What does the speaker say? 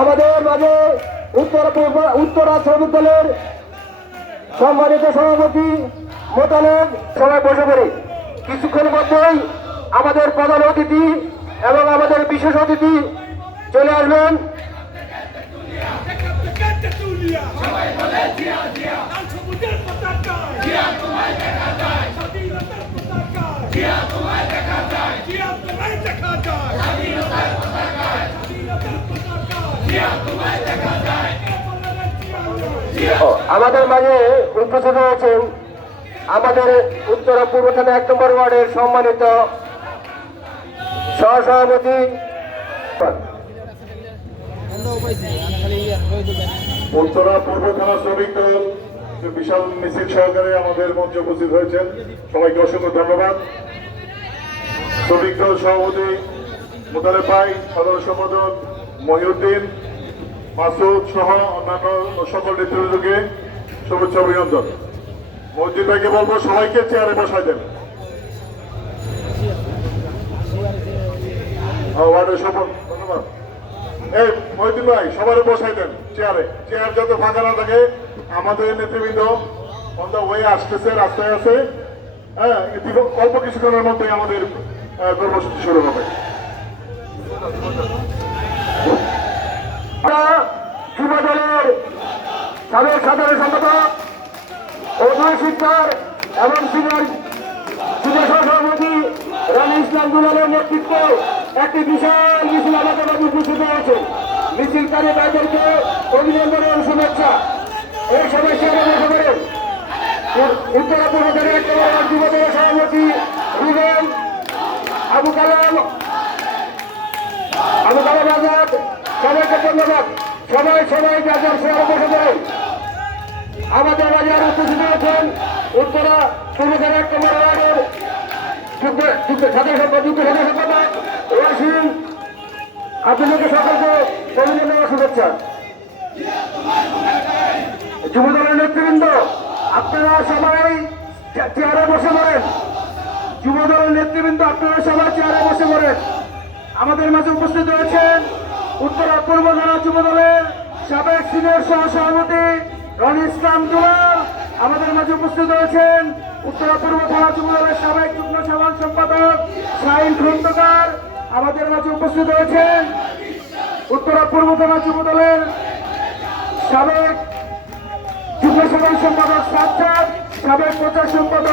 আমাদের মাঝে উত্তরা শ্রমিক দলের সম্মানিত সভাপতি মোতালেব সবাই বসে পড়ে কিছুক্ষণ মধ্যেই আমাদের প্রধান অতিথি এবং আমাদের বিশেষ অতিথি চলে আসবেন। আমাদের মাঝে উপস্থিত হয়েছেন আমাদের উত্তরা পূর্ব থানা 1 নম্বর ওয়ার্ডের সম্মানিত সহসভাপতি উত্তরা পূর্ব থানা শ্রমিক দল বিশাল মিছিল সহকারে আমাদের মঞ্চে উপস্থিত হয়েছেন। সবাইকে অসংখ্য ধন্যবাদ। শ্রমিক দল সভাপতি মোতালেব ভাই, সাধারণ সম্পাদক মহিউদ্দিন, মাসুদ সহ অন্যান্য সকল নেতৃবৃন্দকে শুভেচ্ছা অভিনন্দন। মসজিদ ভাইকে বলবো সবাইকে চেয়ারে বসাই দেন। ওয়ার্ডের শপথ ধন্যবাদ। এই মহিউদ্দিন ভাই সবারও বসাই দেন চেয়ারে, চেয়ার যাতে ফাঁকা না থাকে। আমাদের নেতৃবৃন্দ অন দ্য ওয়ে আসতেছে, রাস্তায় আছে। হ্যাঁ, অল্প কিছুক্ষণের মধ্যে আমাদের কর্মসূচি শুরু হবে। যুব দলের সাবেক সাধারণ সম্পাদক ও দুই শিক্ষার এবং যুব সহসভাপতি রানী ইসলাম দুলালের নেতৃত্বে একটি বিশাল মিছিল আমাদের মাঝে উপস্থিত হয়েছে। মিছিলকারী ভাইদেরকে অভিনন্দন এবং শুভেচ্ছা। এই সময় সেখানে বসে করেন উত্তরা পূর্ব থানার 1 নম্বর যুব দলের সভাপতি রুবেল আবু কালাম আজাদ। সবাইকে ধন্যবাদ। সবাই যার চেয়ারে বসে করেন। আমাদের মাঝে আরো উপস্থিত হয়েছেন উত্তরা পূর্ব থানার 1 নম্বর ওয়ার্ডের সাধারণ সম্পাদক ওয়াসিম। আপনাদেরকে সকলকে অভিনন্দন ও শুভেচ্ছা। যুব দলের নেতৃবৃন্দ আপনারা সবাই চেয়ারে বসে পড়েন। যুব দলের নেতৃবৃন্দ আপনারা সবাই চেয়ারে বসে পড়েন। আমাদের মাঝে উপস্থিত হয়েছেন উত্তরা পূর্ব থানা যুব দলের সাবেক সিনিয়র সহসভাপতি রনি ইসলাম দুলাল। আমাদের মাঝে উপস্থিত হয়েছেন উত্তরা পূর্ব থানা যুব দলের সাবেক যুগ্ম সাধারণ সম্পাদক শাহিন খন্দকার। আমাদের মাঝে উপস্থিত হয়েছেন উত্তরা পূর্ব থানা যুব দলের সাবেক যুগ্ম সাধারণ সম্পাদক সাজ্জাদ, সাবেক প্রচার সম্পাদক